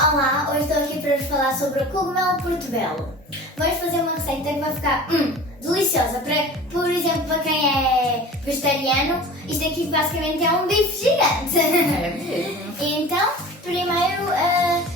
Olá, hoje estou aqui para vos falar sobre o cogumelo portobello. Vamos fazer uma receita que vai ficar deliciosa. Por exemplo, para quem é vegetariano, isto aqui basicamente é um bife gigante. É mesmo. Então, primeiro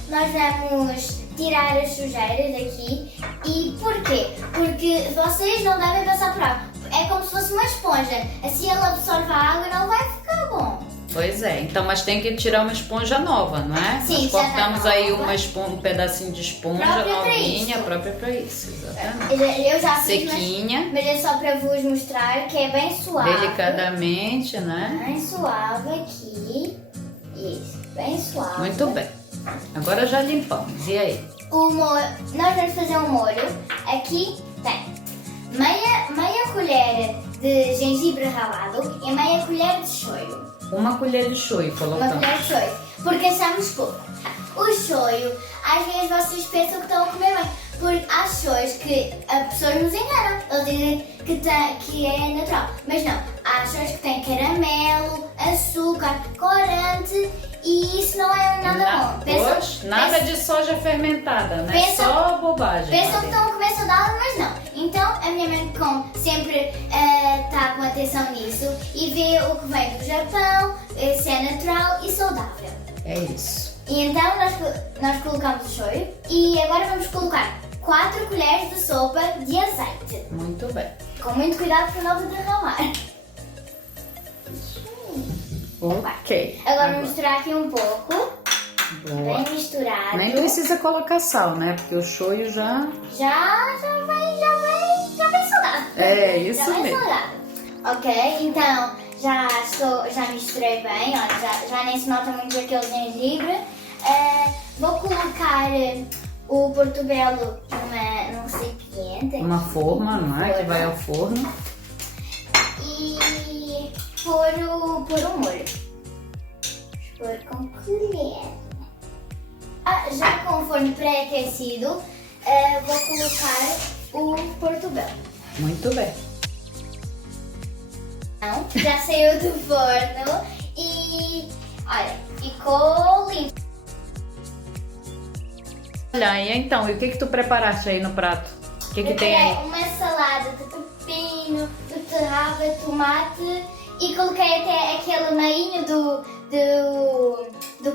nós vamos tirar as sujeiras daqui. E porquê? Porque vocês não devem passar por água. É como se fosse uma esponja. Assim ela absorve a água e não vai ficar bom. Pois é, então, mas tem que tirar uma esponja nova, não é? Sim, Nós já tá cortamos aí nova. um pedacinho de esponja Própria pra novinha, isso. própria para isso, exatamente. Eu já fiz, Sequinha, mas é só para vos mostrar que é bem suave. delicadamente, né? Bem suave aqui. Isso, bem suave. Muito bem. Agora já limpamos, e aí? O molho, nós vamos fazer um molho. Aqui tem meia colher de gengibre ralado e meia colher de shoyu. Uma colher de shoyu Uma colocamos. colher de shoyu, porque achamos pouco. O shoyu, às vezes vocês pensam que estão a comer bem, porque há shoyus que as pessoas nos enganam. Eles dizem que é natural, mas não. Há shoyus que têm caramelo, açúcar, corante e isso não é nada bom. Pois, nada de soja fermentada, né? Pensam- Só bobagem. Pensam lá que dentro. estão a comer saudável, mas não. Então a minha mãe sempre está com atenção nisso e vê o que vem do Japão, se é natural e saudável. É isso. E então nós colocamos o shoyu e agora vamos colocar 4 colheres de sopa de azeite. Muito bem. Com muito cuidado para não derramar. Ok. Agora vamos misturar aqui um pouco, Boa. bem misturado. Nem precisa colocar sal, né? Porque o shoyu já... Já vem saudável. É, isso Já vem mesmo. saudável. Ok, então já misturei bem, olha, já nem se nota muito aquele gengibre. Vou colocar o portobello num recipiente. Uma forma, não é? Que vai ao forno. E pôr o molho. Pôr com colher. Já com o forno pré-aquecido, vou colocar o portobello. Muito bem. Não, já saiu do forno e olha, ficou limpo. Olha, e então, e o que tu preparaste aí no prato? O que tem aí? Uma salada de pepino, beterraba, tomate e coloquei até aquele meinho do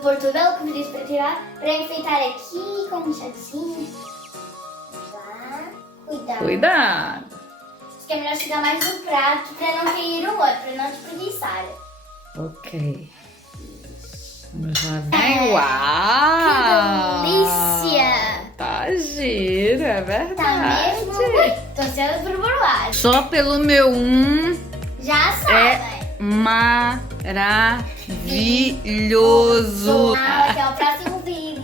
portobello que me disse para tirar, para enfeitar aqui com um chacinho. Lá, cuidado. Cuidado. Acho que é melhor chegar mais no prato para não cair o molho, para não desperdiçar. Ok. Vamos lá ver. Uau! Que delícia! Tá giro, é verdade. Tá mesmo? Estou ansiosa por provar. Só pelo meu Já sabem. maravilhoso. Até o próximo vídeo.